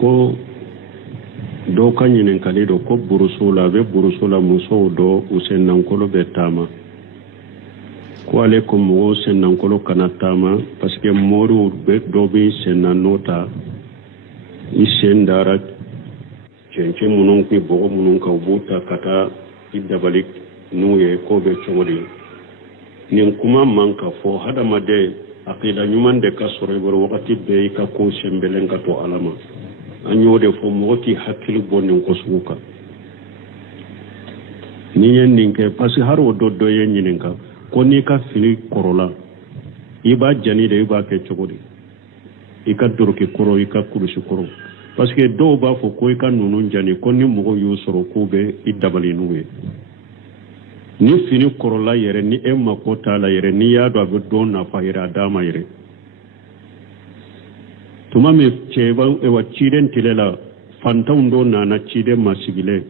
ko do kanyinen kalido ko burusula be burusula muso do usennan kolo betama ko ale ko mo sennan kolo kanatama parce que moru be do be sennan nota isendara cence munun ki bogo munun ka buta kata idabalik nuye ko be chomodi nin kuma manka fo hada made aqida nyuman de ka sore bor wakati be ka ko sembelen ka to alama anyode fo moti hakkilu bonnen ko suka ni yen ke pasi haro doddo yen ninka ko ni ka fili korola iba jani de iba ke chogodi ika durki koro ika kurushi koro parce que do ba fo ko ika nunun jani ko ni mo yo soro ko be idabali nuwe ni fini korola yere ni emma ko tala yere ni ya do be don na fa yere adama yere tuma me cheba e wa chiden tilela fantaw do na chide masigile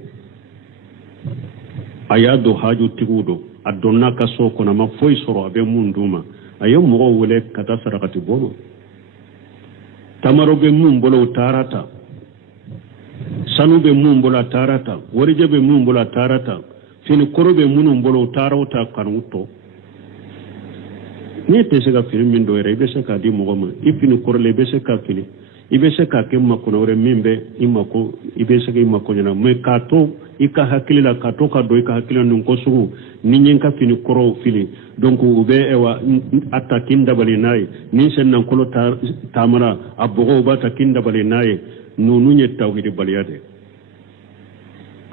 ayado haju tigudo adonna ka so kona ma foy soro abe munduma ayo mo wole kata sarakati bono tamaro be mumbolo tarata sanu be mumbola tarata worije be mumbola tarata fini korobe munumbolo tarota kanuto ni te se ka fili min do yɛrɛ i bɛ se k'a di mɔgɔ ma i fini kɔrɔlen i bɛ se k'a fili i bɛ se k'a kɛ makɔnɔ wɛrɛ min bɛ i mako i bɛ se k'i mako ɲɛna mais k'a to i ka hakili la k'a to ka don i ka hakili la nin ko sugu ni n ye n ka fini kɔrɔw fili donc u bɛ a ta k'i dabali n'a ye ni sen nankolo taamara a bɔgɔw b'a ta k'i dabali n'a ye ninnu ye tawhidi baliya de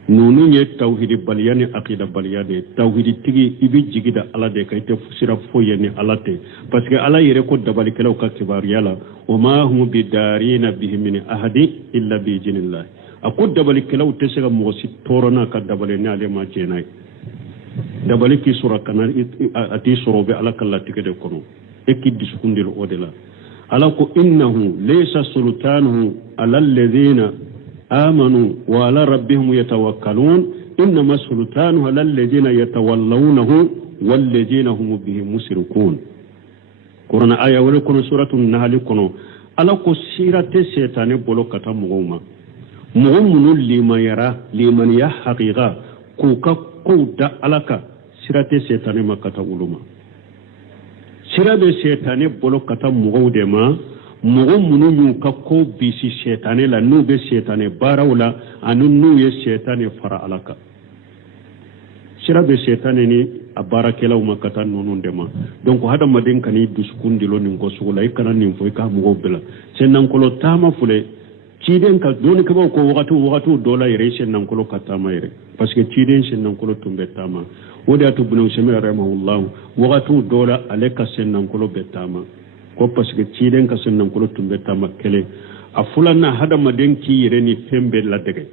nunu ye tawhidi baliya ni aqida baliya de tawhidi tigi ibi jigida ala de ka ite sira foye ni ala te parce que ala yere ko dabali kelaw ka kibariya la o ma hum bidarina bihi min ahadi illa bi jinillah akut dabali kelaw te sega mo si torona ka dabali ni ale ma jenay dabali ki sura kana ati suro be ala kala tigede kono eki diskundil odela ala ko innahu laysa sultanuhu ala alladhina آمنوا وعلى ربهم يتوكلون إنما سلطانه على الذين يتولونه والذين هم به مشركون قرآن آية ولكن سورة النحل كنو على كسيرة سيطان بلو كتا مغوما مغومن لما يرى لمن يحقيقا كوكا كودا علىك سيرة سيطان ما كتا ولوما سيرة سيطان بلو كتا مغودما mɔgɔ minnu y'u ka ko bisi sɛtane la n'u bɛ sɛtane baaraw la ani n'u ye sɛtane fara ala kan sira bɛ sɛtane ni a baarakɛlaw ma ka taa ninnu de ma donc hadamaden ka n'i dusukun dilo nin ko sugu la i kana nin fɔ i ka mɔgɔw bɛɛ la sɛnnankolo taama filɛ ciden ka dɔɔnikɛbaw ko wagatiw dɔ la yɛrɛ i sɛnnankolo ka taama yɛrɛ parce que ciden sɛnnankolo tun bɛ taama o de y'a to Ibn Usaymin rahimahullahu wagatiw dɔ la ale ka sɛnnankolo bɛ taama ko parce que ciden ka sen nankolo tumbe tama kele a fulana hadamaden ki yere ni fembe la dege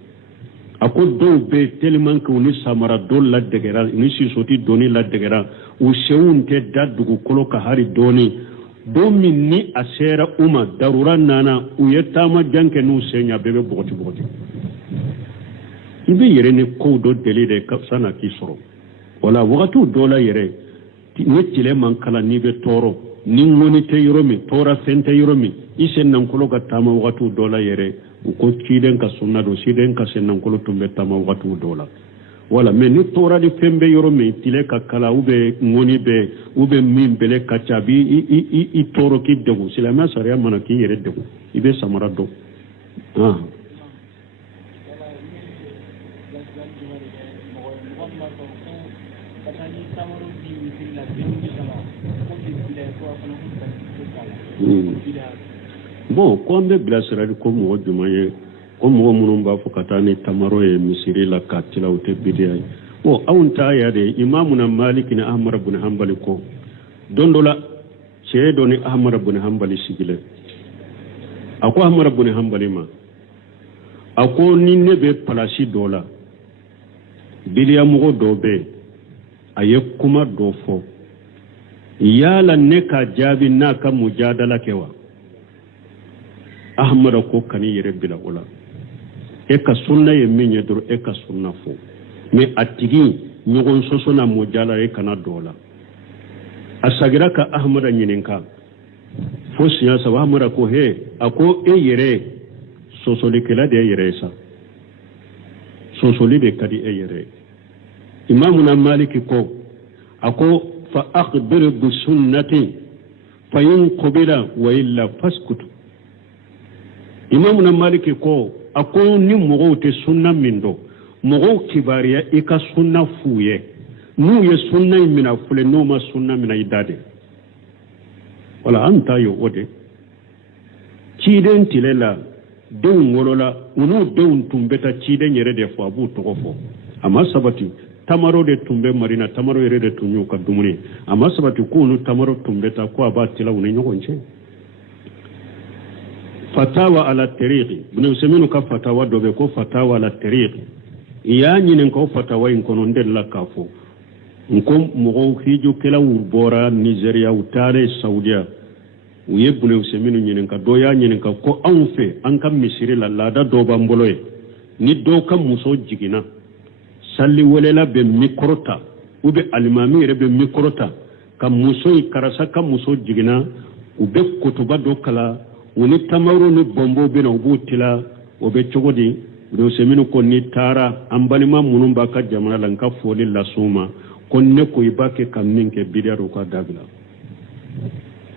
ako do be tellement que ni samara do la degera ni sisoti doni la degera u seunte daddugo kolo ka hari doni do min ni asera uma darura nana u yetama janke nu senya bebe bogoti ibe yere ni ko do delide ka sana ki soro wala wagatu do la yere ni tile man kala ni be toro ni ngoni te yoromi tora fente yoromi isen nankolo ga tama wagatu dola yere ko ciden ka sunna do ciden ka sen nankolo tumbe tama wagatu dola wala mais ni tora di fembe yoromi tile ka kala ube ngoni be ube min bele ka chabi i toro ki degu silama sariya mana ki yere degu ibe samara do bon ko ambe bilasirali ko mo jumaye ko mo munun ba fukatani tamaro e misiri la katila ute bidiya bon awunta ya de imamuna malik ni ahmad ibn hanbali ko dondola ceedo ni ahmad ibn hanbali sigile ako ahmad ibn hanbali ma ako ni nebe palasi dola bidiya mo do be aye kuma do fo yala ne ka jaabi na ka mujadala kewa ahmad ko kani yere bila wala e ka sunna ye min yedur e ka sunna fo mais atigi nyogon soso na mujala e kana dola asagira ka ahmad nyininka fo siya sa ahmad ko he ako e yere sosoli kela de yere sa sosoli de kadi e yere imamuna maliki ko ako fa akhbir bi sunnati fa in qubila wa illa faskutu imamuna maliki ko ako ni mogo te sunna mindo mogo kibariya ika sunna fuye nu ye sunna mina fule no ma sunna mina idade wala anta yo ode ciden tilela don wolola unu don tumbeta ciden yere de fo abu to fo amma sabati tamaro de tumbe marina tamaro yere de tunyu ka dumuni amma sabati ko unu tamaro tumbeta ko aba tila unu nyogonche fatawa ala tariqi ibn usaymin ka fatawa dobe ko fatawa ala tariqi iya nyinen ko fatawa in kono ndella kafo nkom mo hiju kala wurbora Nigeria utare Saudia uye ibn usaymin nyinen ka doya nyinen ka ko anfe an kam misiri la lada do bamboloy ni do kam muso jigina salli welela be mikrota ube alimami rebe mikrota kam muso karasa kam muso jigina ube kutuba do kala woni tamaro ni bombo bena ubutila obe chogodi do seminu ko ni tara ambalima munumba ka jamana lanka foli la suma konne ko ibake kaminke bidaro ka dabila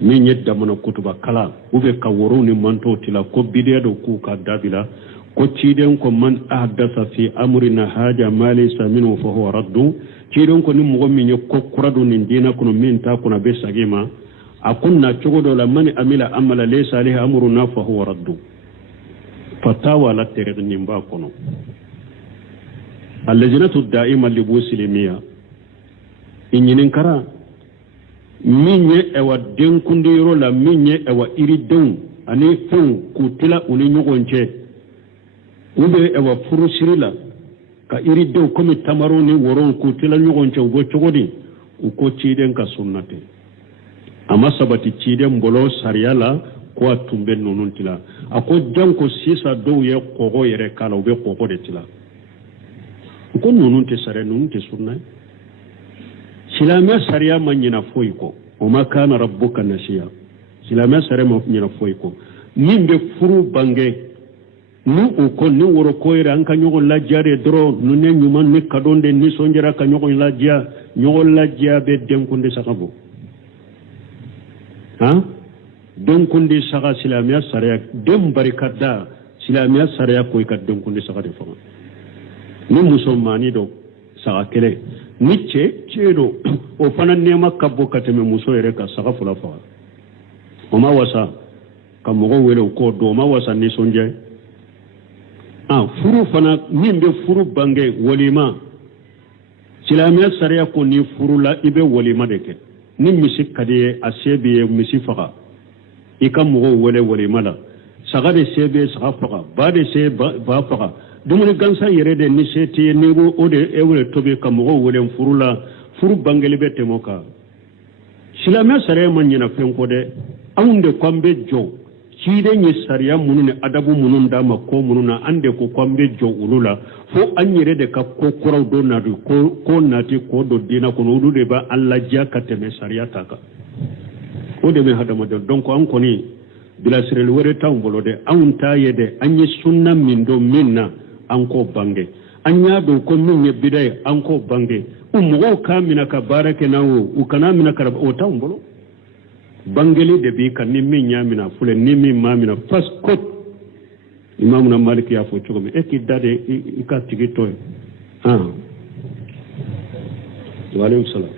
min yedda mana kutuba kala ube ka woro ni manto tila ko bidaro ku ka dabila ko ciden ko man ahdatha fi amrina haja mali saminu fa huwa raddu ciden ko ni mo min ko kurado ni dina kono min ta kono be sagima akunna chogodo la mani amila amala laysa alayhi amruna fa huwa raddu fatawa la tere nimba kono allajnatu da'ima li busilimiya inyinin kara minye ewa denkundiro la minye ewa iridon ani fun kutila uni nyogonche ube ewa furusirila ka iridon komi tamaro ni woron kutila nyogonche ubo chogodi uko chiden ka sunnate amma sabati ciden bolo sariyala ko tumbe nonun tila ako janko sisa do ye kogo yere kala ube kogo de tila ko nonun te sare nonun te sunna silamiya sariya manyina foiko o ma kana rabbuka nasiya silamiya sare ma nyina foiko nimbe furu bange nu ko ni woro ko ira an ka nyogo la jare dro nu ne nyuma ni kadonde ni sonjera ka nyogo la jia nyogo la jia be denkunde sakabo don kundi saga silamiya sariya dem barikada silamiya sariya ko ka don kundi saga de fama ni musulmani do saga kele ni chedo o fana nema kabbo kateme muso yere ka saga fula fa o ma wasa ka mogo wele ko do ma wasa ni sonje furu fana nimbe furu bange walima silamiya sariya ko ni furu la ibe walima de ke ni misi kadiye a sebe misi faga ikam mo wole wole mala saga de sebe saga faga ba de se ba faga dumuni gansa yere de ni seti ni go ode ewre tobe kam mo wole furula furu bangeli bete moka silama sare man nyina fenko de awunde kwambe jo cide ni sariya munune adabu munun da makko mununa ande ko kwambe jo ulula fo anyere de ka ko kuraw do na du ko nati ko do dina ko no de ba alla jakate me sariya taka o de me hadama de donc an koni bila sirel wore tambolo de an tayede anyi sunna min do minna an ko bange anya do ko min ne bidai an ko bange ummo kamina ka barake nawo ukana mina ka o tambolo bangeli de bi kan ni min nyamina fule ni min mamina faskot imam na maliki ya fo chogo me dade ka tigito wa alaykum salam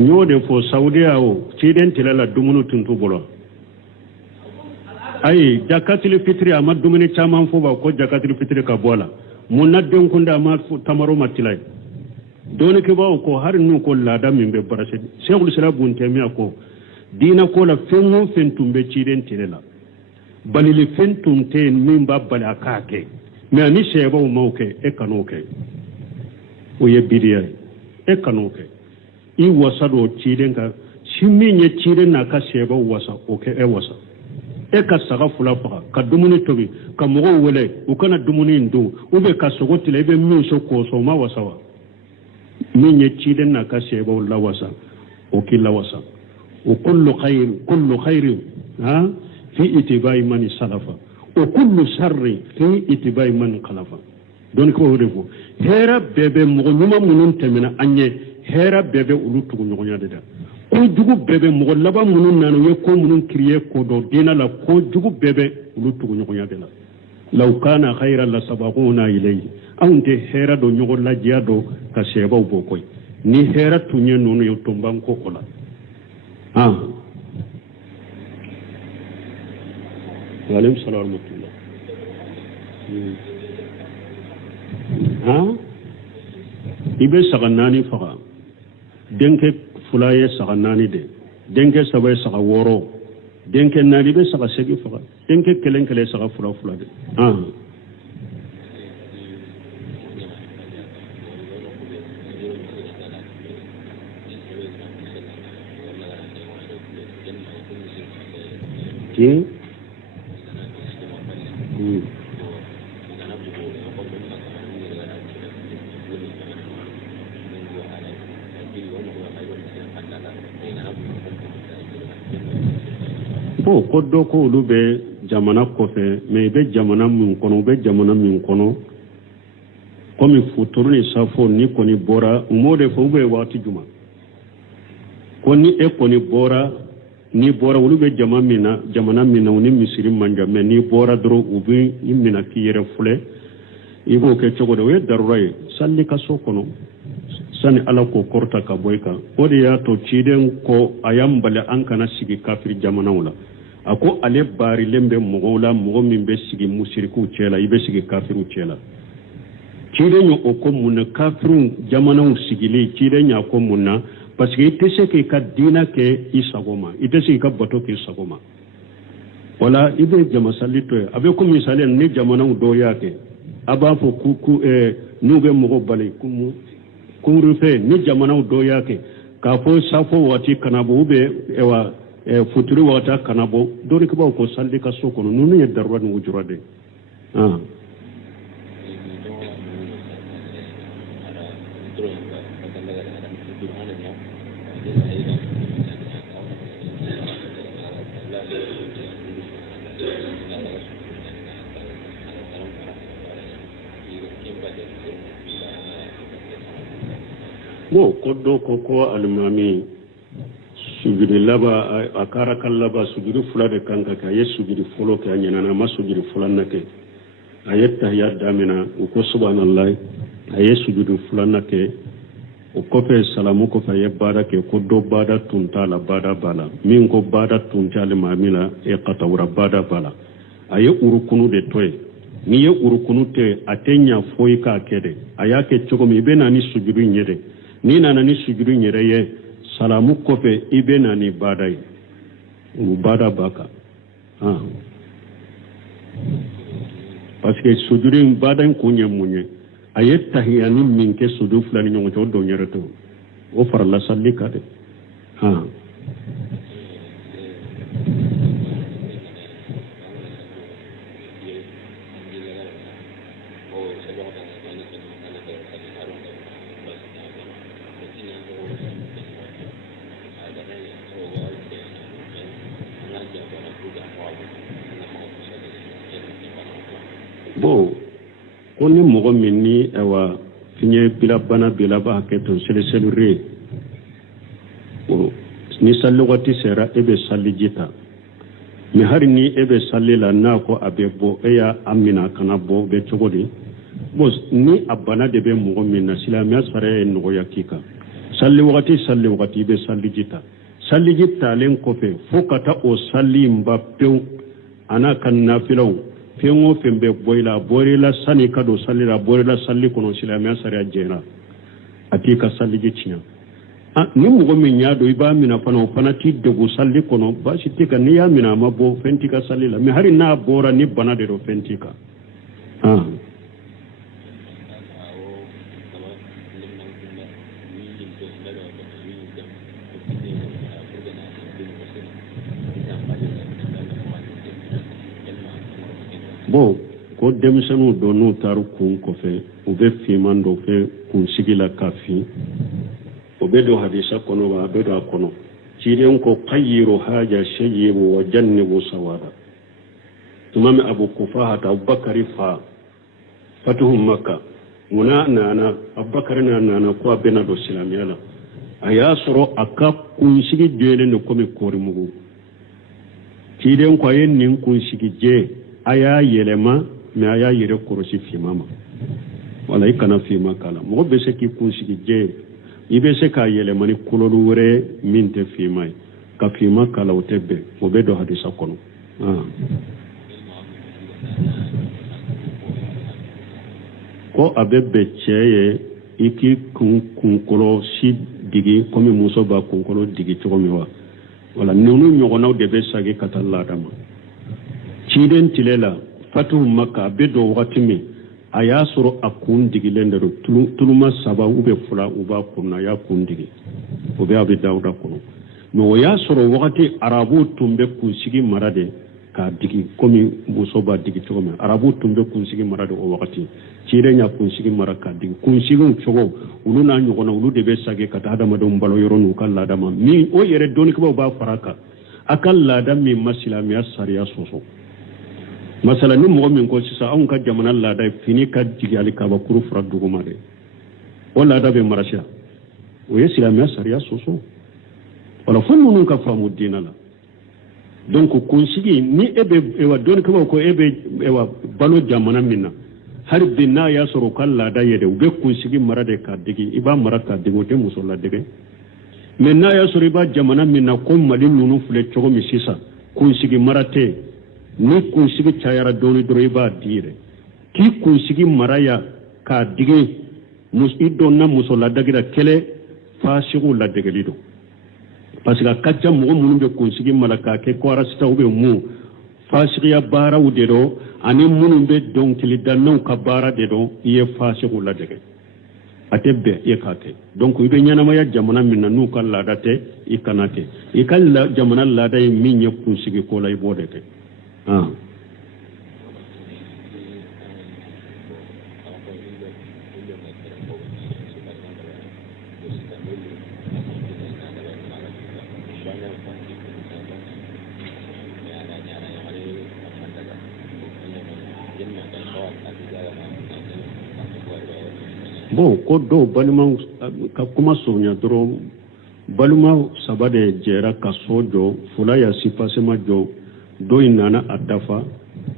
ñode fo saudiya o ciden tilala dumunu tuntu bolo ay jakatul fitri ama dumuni chaman fo ba ko jakatul fitri ka bola munna den kunda ma tamaro matilay doni ke bawo ko har nu ko lada min be barase cheikhul islam bun temiya ko dina ko la fengo fentumbe ciden tilala balili fentunte min ba bala kake me ani sheba o mauke e kanoke o ye bidiya e kanoke i wasa do ciden ka shimmin ye ciden na ka seba wasa oke e wasa e ka saga fula faga ka dumuni tobi ka mogo wele u kana dumuni ndu ube ka sogo tile be min so ko so ma wasa wa min ye ciden na ka seba la wasa o ki la wasa o kullu khair ha fi itibai man salafa o kullu sharri fi itibai man khalafa don ko refu hera bebe mogo nyuma munun temena anye hera bebe ulu tugu nyogonya de da ko jugu bebe mogo laba munun nanu ye ko munun kriye ko do dina la ko jugu bebe ulu tugu nyogonya de la law kana khairan la sabaquna ilayhi ante hera do nyogo la jiado ka seba bo koy ni hera tunye nonu yo tomban ko kola Waalaikum salam ibe saga nani faga denke fulaye saga nani de denke sabaye saga woro denke nani be saga segi faga denke kelen saga fula de ko do ko olu be jamana kofe me be jamana mun kono komi futuru ni safo ni koni bora umode fo be wati juma koni e koni bora ni bora olu be jamana mina uni misiri manja me ni bora dro ubi imina kiyere fule ibo ke chogodo we darurai salli kaso kono sani ala ko korta ka boyka odi ya to ciden ko ayambale an kana sigi kafir jamana wala ako ale bari lembe mogola mogo min be sigi musiriku cela ibe sigi kafiru cela ciden yo o ko mun kafiru jamana sigili ciden ya ko munna parce que ite se ke ka dina ke isagoma ite se ka bato ke isagoma wala ibe jama salito abe ko misale ni jamana do yake aba fo ku nuge mogo bale kumu kumrufe ni jamana do yake ka fo safo wati kanabo ube ewa futuri wata kanabo dori ko ko salli ka sokono nunu ye darwa nu wujurade bo koddo ko almami sujudi laba akara kallaba sujudi fulade kanka ka sujudi fulo ka nyana ma sujudi fulanna ke ayat tahiyat damina ko subhanallah sujudi fulanna ke o ko fe salamu ko fa yebada ke ko do bada tunta la bada bala min ko bada tunta le mamila qatawra bada bala urukunu de toy ni urukunu te atenya foi ka kede ayake chogo mi benani sujudu nyede ni nana ni sujudu nyere ye salamu kofe ibe nani badai bada baka parce que sujudu badan kunye munye ayet tahiyani minke sujudu fulani nyongo to do nyere to o farla salli kade ni mogo min ni ewa finye bila bana bila ba haketon sele re ni salli wati sera ebe salli jita mi hari ni ebe salli la na ko abe bo eya amina kana bo be chogodi bos ni abana de be mogo min na silamiya sare no yakika salli wati be salli jita len ko fe fokata o salli mbappe ana kan nafilaw fengo fembe boyla sani kado sallira boyla salli kono silamiya sare jena atika salli jinya ni mogo min ya do iba mina fana ti dogo salli kono ba shi tika ni ya mina mabo fentika salli la mi hari na bora ni bana de do fentika ko denmisɛnninw dɔ n'u taara kun kɔfɛ u bɛ finman dɔ fɛ kunsigi la ka fin o bɛ don hadisa kɔnɔ wa a bɛ don a kɔnɔ ciden ko qayyiru haja shayyibu wa jannibu sawada tuma min abu kufahata abubakari fa fatuhu makka muna nana abubakari na nana ko a bɛna don silamɛya la a y'a sɔrɔ a ka kunsigi jɛlen don komi kɔɔri mugu ciden ko a ye nin kunsigi jɛ a y'a yɛlɛma mais a y'a yɛrɛ kɔrɔsi finman ma wala i kana finman k'a la mɔgɔ bɛ se k'i kunsigi jɛ i bɛ se k'a yɛlɛma ni kololu wɛrɛ min tɛ finman ye ka finman k'a la o tɛ bɛn o bɛ don hadisa kɔnɔ ko a bɛ bɛn cɛ ye i k'i kunkolo si digi komi muso b'a kunkolo digi cogo min wa wala ninnu ɲɔgɔnnaw de bɛ sagi ka taa laada ma ciden tile la fatuhu makka a bɛ don wagati min a y'a sɔrɔ a kun digilen de don tuluma saba u bɛ fila u b'a kun na a y'a kun digi o bɛ a bɛ dawuda kɔnɔ mais o y'a sɔrɔ wagati arabuw tun bɛ kunsigi mara de k'a digi komi muso b'a digi cogo min arabuw tun bɛ kunsigi mara de o wagati ciden y'a kunsigi mara k'a digi kunsigiw cogo olu n'a ɲɔgɔnna olu de bɛ sagi ka taa adamadenw balo yɔrɔ n'u ka laada ma min o yɛrɛ dɔnnikɛbaw b'a fara a kan a ka laada min ma silamɛya sariya sɔsɔ masala ni mɔgɔ min ko sisan anw ka jamana laada ye fini ka jigi hali kabakuru fara duguma de o laada bɛ mara sisan o ye silamɛya sariya sɔsɔ wala fo ninnu ka faamu diinɛ la donc kunsigi ni e bɛ dɔnnikɛbaw ko e bɛ balo jamana min na hali bi n'a y'a sɔrɔ u ka laada ye de u bɛ kunsigi mara de k'a digi i b'a mara k'a digi o tɛ muso ladege mais n'a y'a sɔrɔ i b'a jamana min na ko mali ninnu filɛ cogo min sisan kunsigi mara tɛ yen ni kunsigi cayara dɔɔni dɔrɔn i b'a di yɛrɛ k'i kunsigi mara ya k'a digi i dɔnna muso ladegera kɛlɛ fasigiw ladegeli don parce que a ka ca mɔgɔ minnu bɛ kunsigi mara k'a kɛ ko arasita u bɛ mun fasigiya baaraw de don ani minnu bɛ dɔnkili dannaw ka baara de don i ye fasigiw ladege a tɛ bɛn i k'a kɛ donc i bɛ ɲɛnamaya jamana min na n'u ka laada tɛ i kana kɛ i ka jamana laada ye min ye kunsigi ko la i b'o de kɛ bon ko dɔw balimaw ka kuma surunya dɔrɔn balimaw saba de jɛra ka so jɔ fula ya sipasema jɔ dɔ in nana a dafa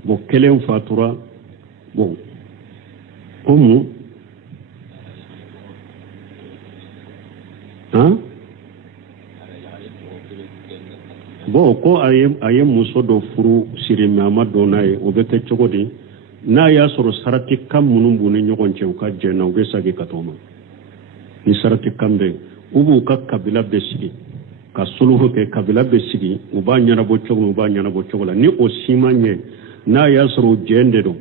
bon kelen fatura bon ko mun bon ko a ye muso dɔ furu siri mais a ma dɔn n'a ye o bɛ kɛ cogo di n'a y'a sɔrɔ sarati kan minnu b'u ni ɲɔgɔn cɛ u ka jɛnna u bɛ sagi ka t'o ma ni sarati kan bɛ u b'u ka kabila bɛ sigi ka soluhu kɛ kabila bɛ sigi u b'a ɲɛnabɔ cogo min u b'a ɲɛnabɔ cogo la ni o si ma ɲɛ n'a y'a sɔrɔ u jɛn de don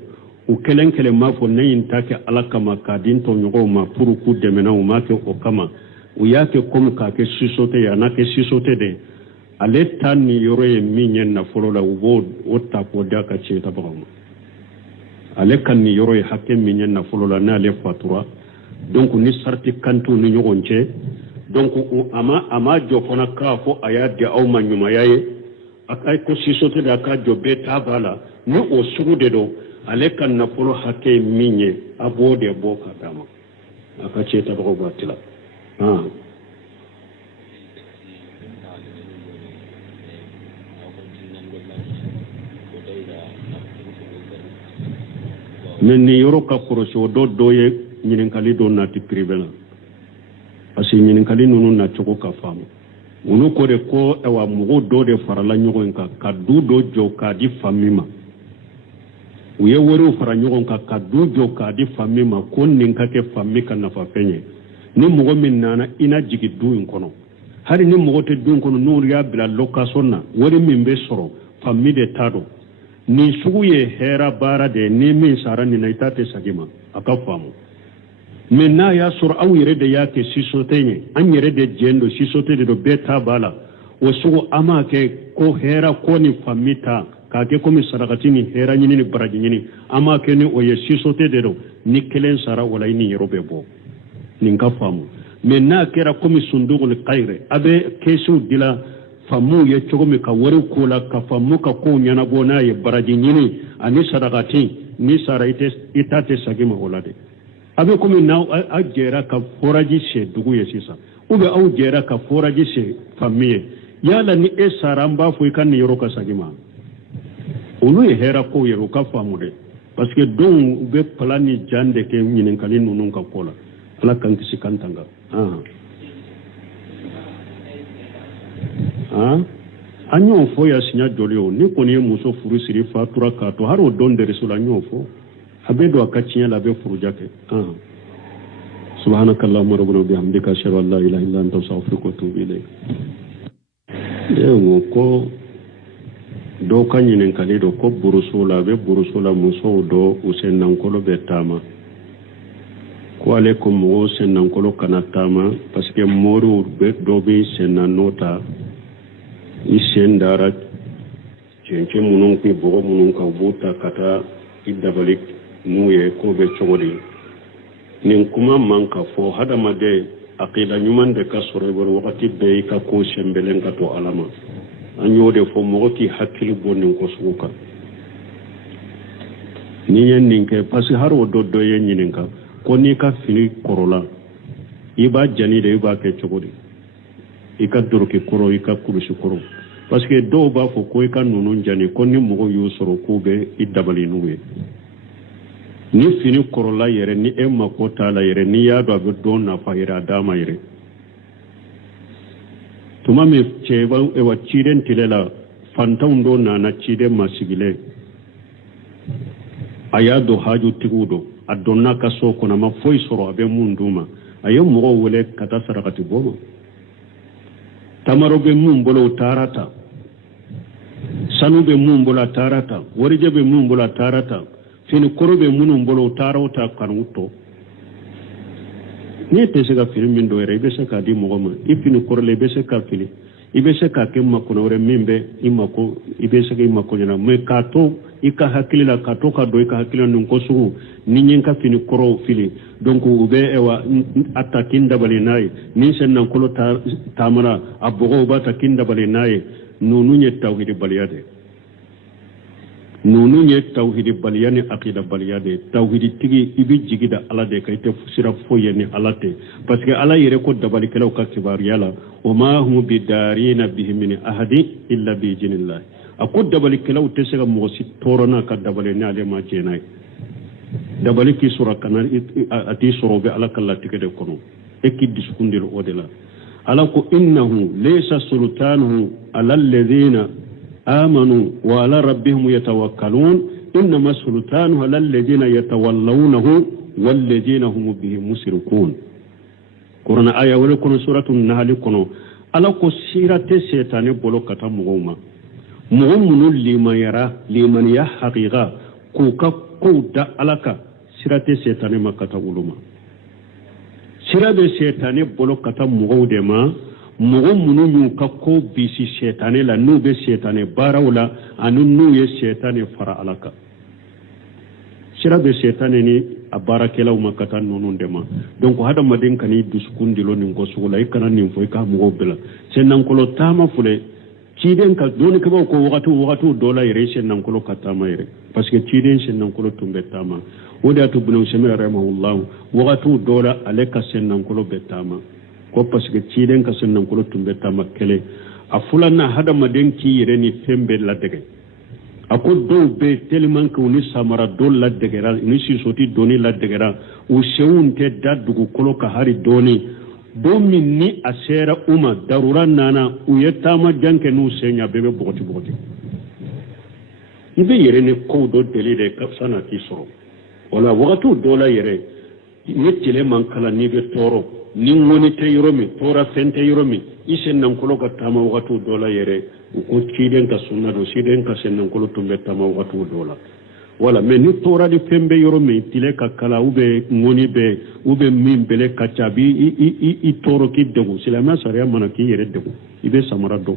u kelen kelen m'a fɔ ne in ta kɛ ala kama k'a di n tɔɲɔgɔnw ma pour k'u dɛmɛna u m'a kɛ o kama u y'a kɛ comme k'a kɛ sisote ye a n'a kɛ sisote de ale ta ni yɔrɔ ye min ye nafolo la u b'o o ta k'o d'a ka cɛtabagaw ma ale ka nin yɔrɔ ye hakɛ min ye nafolo la n'ale fatura donc ni sarati kantu ni ɲɔgɔn cɛ donc a ma jɔ fana k'a fɔ a y'a di aw ma ɲumanya ye a ka ko sisote de a ka jɔ bɛɛ ta b'a la ni o sugu de don ale ka nafolo hakɛ min ye a b'o de bɔ ka d'a ma a ka cɛtabagaw b'a tila mais ni yɔrɔ ka kɔrɔsi o dɔ ye ɲininkali dɔ nati privé la parce que ɲininkali ninnu nacogo ka faamu olu ko de ko mɔgɔw dɔ de farala ɲɔgɔn kan ka du dɔ jɔ k'a di famille ma u ye wariw fara ɲɔgɔn kan ka du jɔ k'a di famille ma ko nin ka kɛ famille ka nafafɛn ye ni mɔgɔ min nana i na jigin du in kɔnɔ hali ni mɔgɔ tɛ du in kɔnɔ n'u y'a bila location na wari min bɛ sɔrɔ famille de t'a dɔn nin sugu ye hɛra baara de ni min sara nin na i t'a tɛ sagi ma a ka faamu mais n'a y'a sɔrɔ aw yɛrɛ de y'a kɛ sisote ye an yɛrɛ de jɛn don sisote de don bɛɛ ta b'a la o sugu an m'a kɛ ko hɛra ko ni famille ta ka ke komi sarakati ni hera nyini ni baraji nyini ama ke ni oye sisote de do ni kelen sara wala ni yerobe bo ni nga famu mais na kera komi sundugul khaire abe kesu dila famu ye chogomi ka wari kula ka famu ka ko nyana bona ye baraji nyini ani sarakati ni sara itate sagima olade abe komi na ajera ka foraji she dugu ye sisa ube au jera ka foraji she famiye yala ni esaramba fo kan yoro ka sagima olu ye hera ko yero ka famude parce que don be plani jande ke nyinin kalin nunun ka kola ala kan kisi kantanga anyo fo ya sinya jolio ni koni muso furu siri fatura ka to haro don de resula nyo fo abedo akachinya la be furu jake subhanakallahumma rabbana bihamdika ashhadu an la ilaha illa anta astaghfiruka wa atubu ilayk Dewo ko do kanyinen kali do ko burusula be burusula muso do usennan kolo betama ko alaikum mo sennan kolo kanatama parce que moru be do be sennan nota isendara cence munun ki bo munun ka buta kata idabalik muye ko be chogodi nin kuma manka fo hadamade aqida nyuman de ka sore bor wakati be ka ko sembelen ka to alama anyode fo mogoti hakili bonin ko suka ni yen ninke pasi haro do yen nyininka ko ni ka fini korola iba jani de iba ke chogodi ika doroki koro ika kurushi koro parce que do ba fo ko ika nunun jani ko ni mogo yu soro ko be idabali nuwe ni fini korola yere ni emma ko tala yere ni ya do be don na fa yere adama yere tuma me cheba e wa chiden tilela fantaw do na na chide masigile ayado haju tigudo adonna ka so ko na ma foi soro abe munduma ayo mo wole kata sarakati bomo tamaro be mumbolo tarata sanu be mumbola tarata warije be mumbola tarata fini korobe munum bolo tarota kanuto ni te sega fini min do ere be se ka di mogoma ifini korle be se ka fili ibe se ka ke makono re membe imako ibe se ke imako na me ka to ika hakilila ka to ka do ika hakilila ndon ko su ni nyen ka fini koro fili donc ube ewa atakinda bali nay ni sen nan kolo tamara abogo ba takinda bali nay nunu nye tawhid baliyade nunu nye tawhidi baliyani aqida baliyade tawhidi tigi ibi jigida ala de kay te fusira foyeni ala te parce que ala yere ko dabali kelaw ka kibar yala o ma hum bidarina bihi min ahadi illa bi jinillah akod dabali kelaw te sega mo si torona ka dabali ne ale ma jenay dabali ki sura kana ati suro be ala kala tigede kono eki diskundil odela ala ko innahu laysa sultanuhu ala alladhina آمنوا وعلى ربهم يتوكلون إنما السلطان على الذين يتولونه والذين هم به مشركون قرآن آية ولكن سورة النحل كنو على كسيرة سيطان بلو كتام مغوما مغومن لما يرى لمن يحقيقا كوكا كودا علىك سيرة سيطان ما كتاولوما سيرة سيطان بلو كتام مغودما mogo munu yu ka ko bisi shetane la nu be shetane barawla anu nu ye shetane fara alaka sira be shetane ni abarakela umakata nonu ndema donc hada maden kani duskundi lo ningo sugula ikana nin fo ka mogo bela senan kolo tama fule ciden ka doni ka ko wakatu dola yere senan kolo katama yere parce que ciden senan kolo tumbe tama oda to bunu semira rahimahullah wakatu dola aleka senan kolo betama ko parce que ciden ka sunnan ko tumbe tamakele afulana hada madenki yere ni fembe la dege ako do be tellement que ni samara do la degera ni sisoti doni la degera o seunte daddugo kolo ka hari doni do minni asera uma darura nana o yetama janke no senya bebe bogoti ibe yere ni ko do delile ka sana ti so wala wagatu do la yere ni tele man kala ni be toro ni woni te yoromi tora fente yoromi isen nan kolo ka tama wakatu dola yere ko ciden ka sunna do ciden ka sen nan kolo tumbe tama wakatu dola wala mais ni tora di fembe yoromi tile ka kala ube ngoni be ube min bele ka chabi i toro ki degu silama sariya mana ki yere degu ibe samara do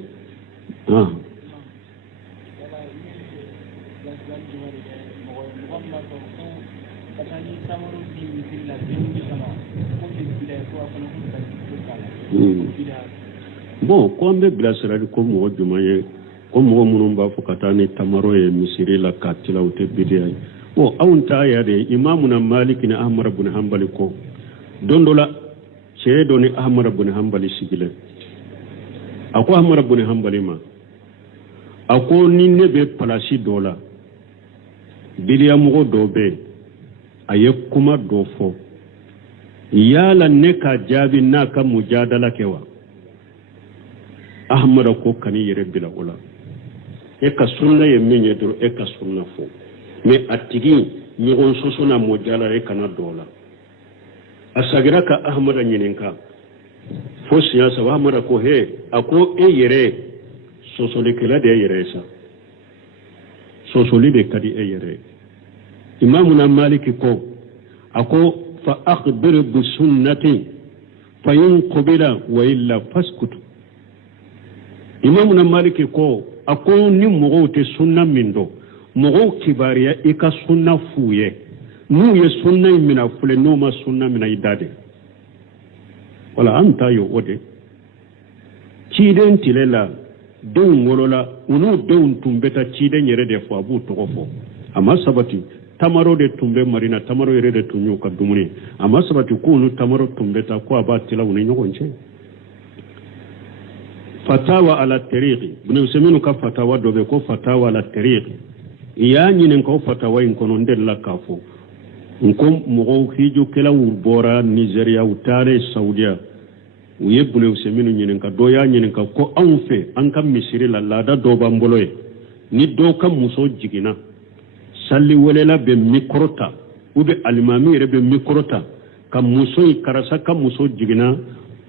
bon ko an bɛ bilasirali ko mɔgɔ juma ye ko mɔgɔ minnu b'a fɔ ka taa ni tamaro ye misiri la k'a tila u tɛ bidiya ye bon anw ta ya de imamuna Malik ni Ahmad ibn Hanbali ko don dɔ la cɛ dɔ ni Ahmad ibn Hanbali sigilen a ko Ahmad ibn Hanbali ma a ko ni ne bɛ palasi dɔ la bidiya mɔgɔ dɔ bɛ a ye kuma dɔ fɔ yala ne ka jaabi n'a ka mujadala kɛ wa Ahmad ko kani yɛrɛ bila o la e ka sunna ye min ye dɔrɔn e ka sunna fɔ mais a tigi ɲɔgɔn sɔsɔ n'a mujadala e kana dɔ la a sagira ka Ahmad ɲininka fo siɲɛ saba Ahmad ko he a ko e yɛrɛ sɔsɔlikɛla de ye yɛrɛ sa sɔsɔli de ka di e yɛrɛ imamuna Maliki ko a ko fa akhbir bi sunnati fa in qubila wa illa faskutu imamuna Maliki ko a ko ni mɔgɔw tɛ sunna min dɔn mɔgɔw kibariya i ka sunna f'u ye n'u ye sunna in minɛ filɛ n'u ma sunna minɛ i da de wala an ta ye o de ciden tile la denw wolola u n'u denw tun bɛ taa ciden yɛrɛ de fɔ a b'u tɔgɔ fɔ a ma sabati tamaro de tun bɛ marina tamaro yɛrɛ de tun y'u ka dumuni a ma sabati ko olu tamaro tun bɛ taa ko a b'a tila u ni ɲɔgɔn cɛ fatawa ala tariqi ibn Usaymin ka fatawa dɔ bɛ ko fatawa ala tariqi i y'a ɲininka o fatawa in kɔnɔ n delila k'a fɔ n ko mɔgɔw hijukɛlaw bɔra Nigeria u taara Saudiya u ye ibn Usaymin ɲininka dɔ y'a ɲininka ko anw fɛ an ka misiri la laada dɔ b'an bolo ye ni dɔw ka muso jiginna salli welela bɛ mikoro ta u bɛ alimami yɛrɛ bɛ mikoro ta ka muso in karisa ka muso jiginna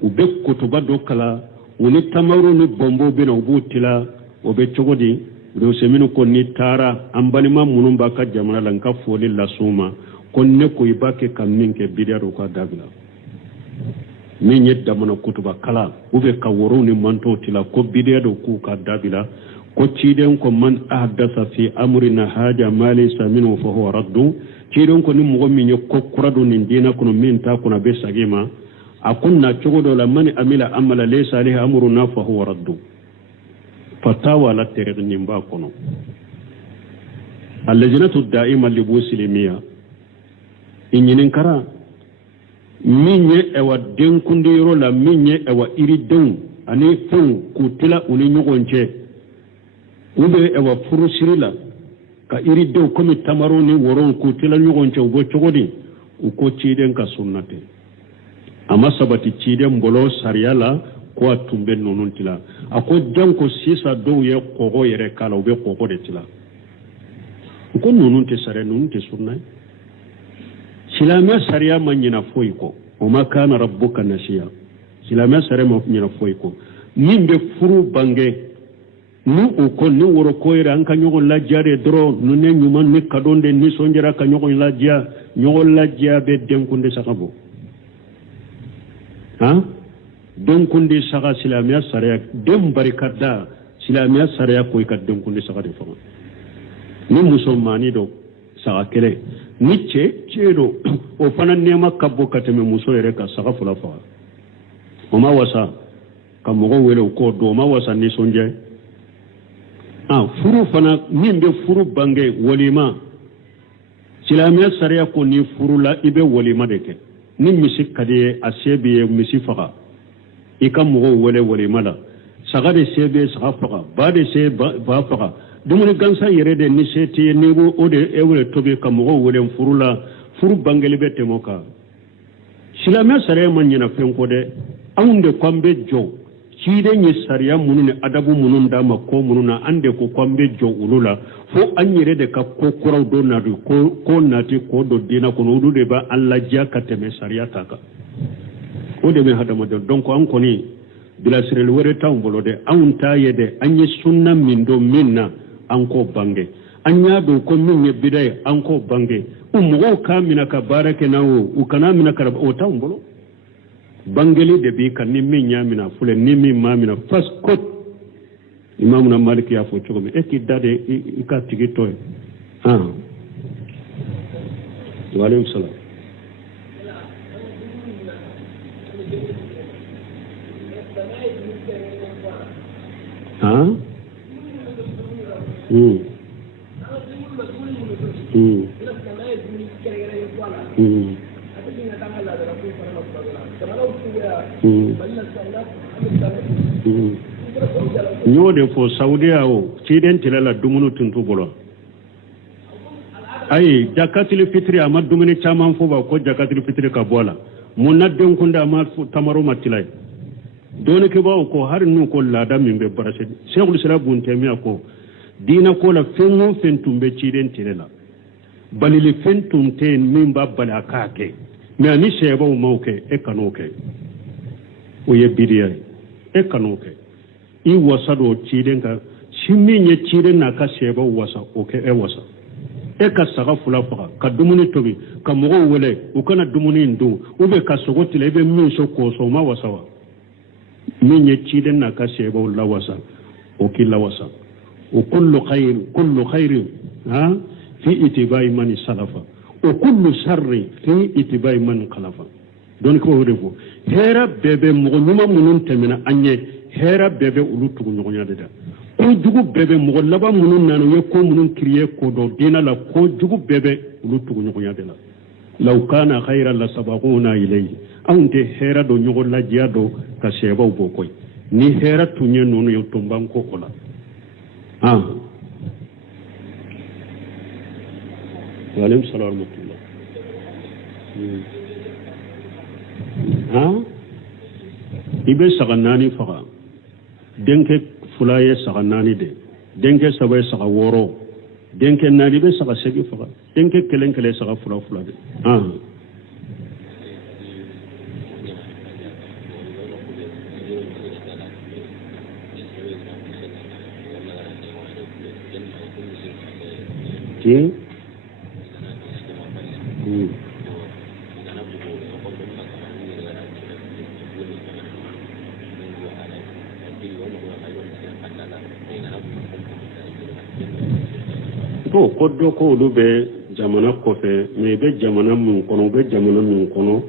u bɛ kotoba dɔ kala u ni tamaro ni bɔnbɔw bɛ na u b'u tila o bɛ cogo di ibn Usaymin ko ni taara an balima minnu b'a ka jamana la n ka foli las'u ma ko ne ko i b'a kɛ ka min kɛ bidiya do ka dabila min ye damana kutuba kala u bɛ ka worow ni mantow tila ko bidiya do k'u ka dabila ko ciden ko man ahdasa fi amrina haja ma laysa minhu fa huwa raddu ciden ko ni mɔgɔ min ye ko kura do nin diina kɔnɔ min t'a kɔnɔ a bɛ sagi ma a ko na cogo dɔ la man amila amala laysa alayhi amruna fa huwa raddu fatawa la tariq nin b'a kɔnɔ allajnatu da'ima li busilimiya i ɲininkara min ye ewa denkundiyɔrɔ la min ye ewa iridenw ani fɛnw k'u tila u ni ɲɔgɔn cɛ u bɛ ewa furusiri la ka iridenw komi tamaro ni wɔrɔw k'u tila ɲɔgɔn cɛ u bɔ cogo di u ko ciden ka sunna tɛ a ma sabati ciden bolo sariya la ko a tun bɛ ninnu tila a ko janko sisan dɔw ye kɔgɔ yɛrɛ k'a la u bɛ kɔgɔ de tila u ko ninnu tɛ sariya ninnu tɛ sunna ye silamɛ sariya ma ɲina foyi kɔ o ma kana rabbuka nasiya silamɛ sariya ma ɲina foyi kɔ min bɛ furu bange ni o ko ni woro ko yɛrɛ an ka ɲɔgɔn ladiya de dɔrɔn ninnu ɲuman ni kadon de nisɔndiyara ka ɲɔgɔn ladiya bɛ denkunde saga bɔ han denkunde saga silamɛya sariya den barika da silamɛya sariya ko i ka denkunde saga de faga ni musomanni dɔ saga kɛlɛ ni cɛ do o fana nɛɛma ka bɔ ka tɛmɛ muso yɛrɛ ka saga fila faga o ma wasa ka mɔgɔw wele o k'o dɔn o ma wasa nisɔndiya furu fana min bɛ furu bange walima silamɛya sariya ko ni furu la i bɛ walima de kɛ ni misi ka di ye a se b'i ye misi faga i ka mɔgɔw wele walima la saga de se bɛ saga faga ba de se ba faga dumuni gansan yɛrɛ de ni se t'i ye n'i ko o de e wele tobi ka mɔgɔw wele furu la furu bangeli bɛ tɛmɛ o kan silamɛya sariya ma ɲinɛ fɛn kɔ dɛ anw de ko an bɛ jɔ ciden ye sariya minnu ni adabu minnu d'a ma ko minnu na an de ko an bɛ jɔ olu la fo an yɛrɛ de ka ko kuraw dɔ nati ko nati ko dɔ diinɛ kɔnɔ olu de b'a an ladiya ka tɛmɛ sariya ta kan o de bɛ hadamaden donc an kɔni bilasirali wɛrɛ t'anw bolo dɛ anw t'a ye dɛ an ye sunna min dɔn min na an k'o bange an y'a dɔn ko min ye bida ye an k'o bange o mɔgɔw k'a minɛ ka baara kɛ n'a o u kana minɛ ka o t'anw bolo bangeli de b'i kan ni min y'a minɛ filɛ ni min m'a minɛ faskot imamuna Maliki y'a fɔ cogo min e k'i da de i ka tigi tɔ ye waaleykum salaam ha ñode fo saudiya o ciden tilala dumunu tuntu bolo ay jakatul fitri ama dumuni chaman fo ba ko jakatul fitri ka bola munna den kunda ma tamaru matilai doni ke ba ko har nu ko lada min be barase sheikhul islam bun temiya ko dina ko la fengo fentumbe ciden tilela balili fentumte min ba bala kake me ani sheba o mauke e kanoke o ye bidiya e kanoke i wasado ciden ka shiminye ciden na ka sheba wasa oke e wasa e ka saga fula faga ka dumuni tobi ka mogo wele u kana dumuni ndu ube ka sogo tile be min so ko so ma wasa wa min ye ciden na ka sheba la wasa o ki la wasa o kullu khair ha fi itibai man salafa o kullu sharri fi itibai man khalafa don ko refo hera bebe mogo nyuma munun temena anye hera bebe ulu tugu nyonya de da ko jugu bebe mogo laba munun nanu ye ko munun kriye ko do dina la ko jugu bebe ulu tugu nyonya de la law kana khayran la sabaquna ilayhi aunte hera do nyogo la jiado ka sheba bo koy ni hera tunye nonu yo tumban ko ola wa alaykum salam wa rahmatullah ibe saganani faga denke fulaye saganani de denke sabay saga woro denke nani be saga segi faga denke kele saga fula de to koddo ko do be jamana ko fe me be jamana mun kono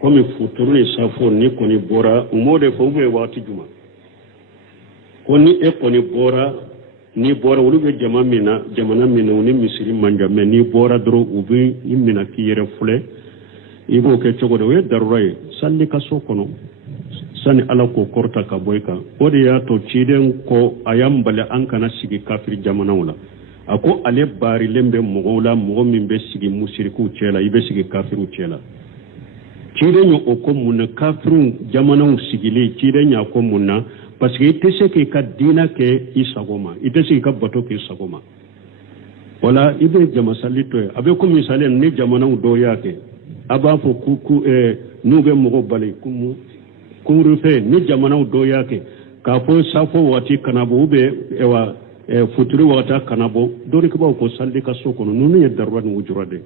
ko mi futuru ni safo ni ko ni bora umode fo be wati juma ko ni e ko ni bora wulu be jamana mina ni misiri manja me ni bora dro ubi imina ki yere fule ibo ke chogo we darurai salli ka so kono sani ala ko korta ka boyka ode ya to ciden ko ayambale an kana sigi kafir jamana wala ako ale bari lembe mogola mogo min be sigi musiriku cela ibe sigi kafiru cela ciden yo ko munna kafiru jamana sigile ciden ya ko munna parce que ite se ke ka dina ke isagoma ite se ka bato ke isagoma wala ibe jama salito abe ko misale ni jamana do yake aba fo ku nube mogo bale kumu rufe ni jamana do yake ka fo safo wati kanabo ube ewa futuru wata kanabo dori ko ko salli ka soko no nunu ya darwan wujurade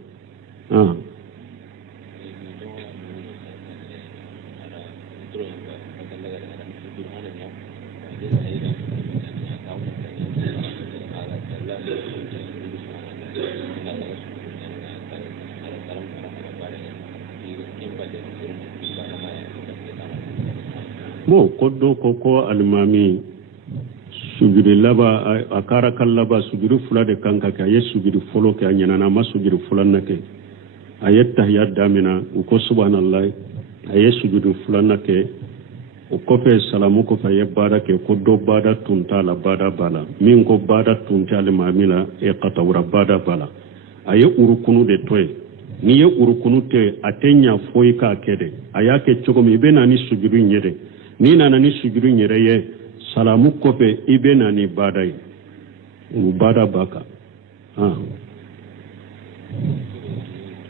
bo koddo ko almami sujudi laba akara kallaba sujudi fula de kanka ka ye sujudi folo ke anyana na ma sujudi fula nake ayat tahiyat damina uko subhanallah ayat sujudi fula nake uko fe salamu ko fa ye bada ke koddo bada tunta la bada bala min ko bada tunta le mamila e qatawra bada bala ayat urukunu de toy ni ye urukunu te atenya foyi ka kede ayake chogo mi bena ni sujudu nyede ni nana ni sujudu nyere ye salamu kofe ibe na ni badai bada baka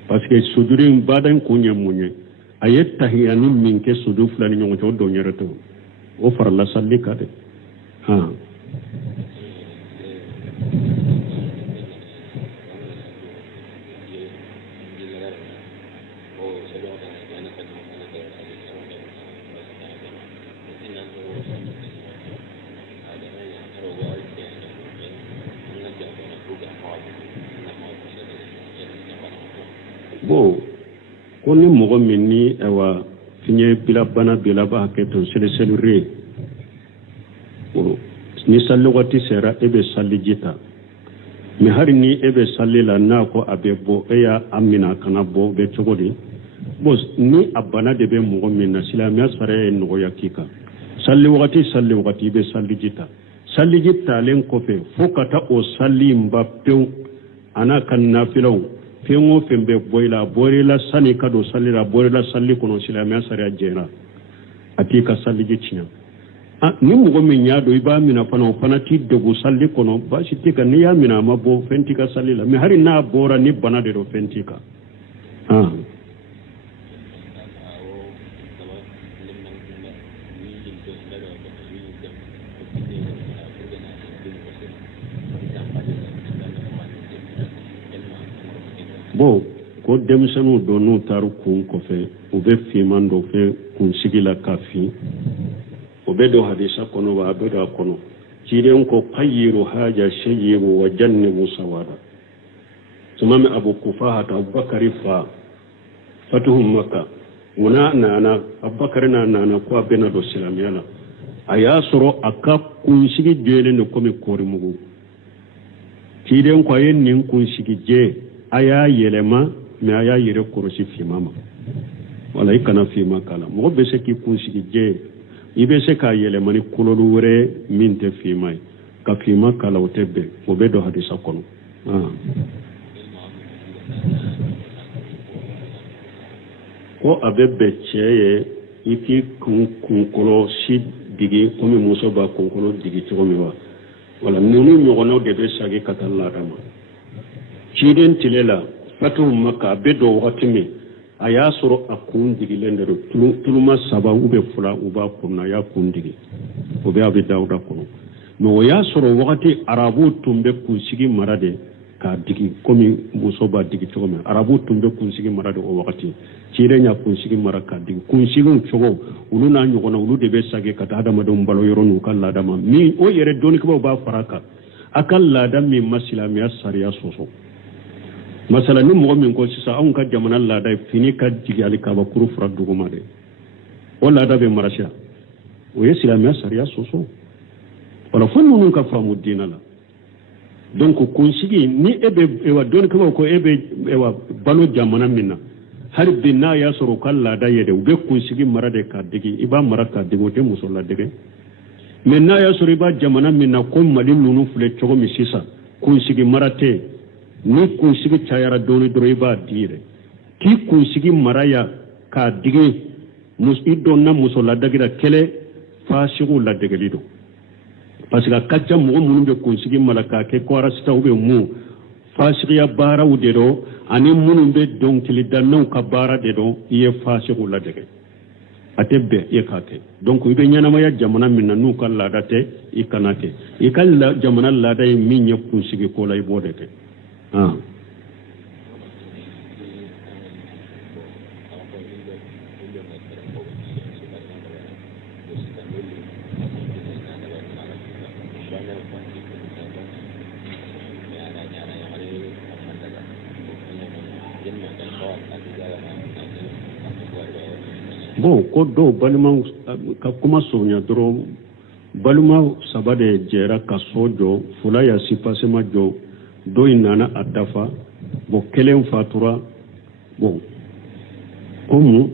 parce que sujudu badan kunya munye ayet tahiyani min ke sujudu fulani nyongo to do nyere to o farla salli kade bo koni mogo minni ewa finye bila bana bila ba ke ton sele selure ni salli wati sera ebe salli jita mi hari ni ebe salli la na ko abe bo eya amina kana bo be chogodi bos ni abana de be mo min na silamiya sare no yakika salli wati be salli jita len ko fe fokata o salli mbappe ana kan nafilaw fengo fembe boyla borila sani kado sallira borila salli kono silamiya sare jena atika salli jitinya ni mugo min yaado iba mina fana ti dogo salli kono ba shi tika ni ya mina mabo fentika salli la mi hari na bora ni bana de do fentika bo ko demisanu do no taru kun ko fe o be fi man do fe kun sigila kafi o be do hadisa kono wa be do kono ciiden ko qayyiru haja shayyibu wa jannibu sawada sumami abu kufaha ta abubakari fa fatuhum makka wana nana abubakari nana ko abena do silamiyala aya soro aka kun sigi jele no komi kori mugu ciiden ko yen nin kun sigi je aya yelema me aya yere korosi fi mama wala ikana fi makala mo be se ki kun sigi je ibe se ka yelema ni kulolu wore min te fi mai ka fi makala o tebbe o be do hadisa kono ko abebe cheye iki kun kolo si digi komi muso ba kun kolo digi chomi wa wala nunu nyogono de be sagi katalla dama ciden tilela fatu makka bedo watimi aya soro akun digi lendero tuluma saba ube fula uba kunna ya kundigi ube abi dawda kono no ya soro wakati arabu tumbe kunsigi marade ka digi komi musoba digi chogo arabu tumbe kunsigi marade o wakati ciden ya kunsigi maraka digi kunsigun chogo uluna nyogona ulu de be sage kata adama dum balo yoronu kala dama mi o yere doni ko ba faraka akalla dam mi masilami asariya soso masala ni mo min ko sisa an ka jamana la da fini ka jigi ali ka ba kuru fura duguma de wala da be marasha o ye silamiya sariya soso wala fonu nun ka famu dinala donc kun sigi ni ebe ewa don ko ebe ewa balo jamana minna har binna ya soro kala da yede ube kun sigi marade ka digi iba maraka digo te musolla dege menna ya soro iba jamana minna ko malin nunu fule chogo mi sisa kun sigi marate ni kun sigi chayara doni doro ba dire ki kun sigi maraya ka dige musiddo na musola dagira kele fasigu la degelido parce que kacca mo mun be kun sigi malaka ke ko arasta ube mu fasigiya bara udero ani mun be donkili danno ka bara dedo iye fasigu la dege atebbe ye kake donc ibe nyana maya jamana minna nu kan la date ikanake ikalla jamana la dai minye kun sigi ko lay bodete bon ko do balima ka kuma sonya doro balima sabade jera ka sojo fula ya sipasema jo do inana adafa bo kelen fatura bon komu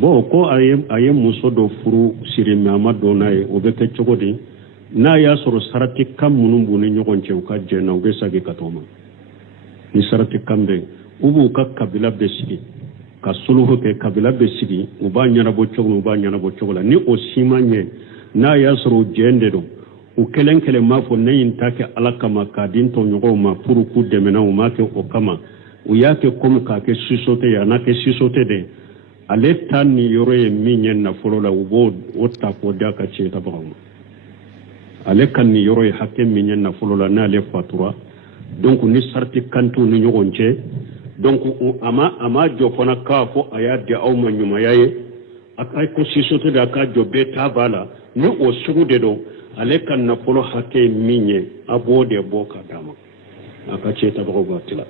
bo ko aye muso do furu sirimi amado nae obeke chogodi na ya soro sarati kam munum buni nyogon chew ka jena obe sagi katoma ni sarati kambe ubu ka kabila besigi ka suluhu ke kabila besigi uba nyana bo chogola ni o simanye na ya soro jende do u kelen mafo ne intake alakama ka dinto nyogo ma puru ku demena o make o kama u yake kom ka ke sisote ya na ke sisote de ale tan ni yoroye minyen na folola ubo otta ko daka che tabamu ale kan ni yoroye hakke minyen na folola na le fatura donc ni sarti kanto ni nyogonche donc ama jofona ka fo aya de awma nyuma yaye akay ko sisote da ka jobe tabala ni o sugude do ale kan na folo hakke minye abode boka dama aka ce ta bago batila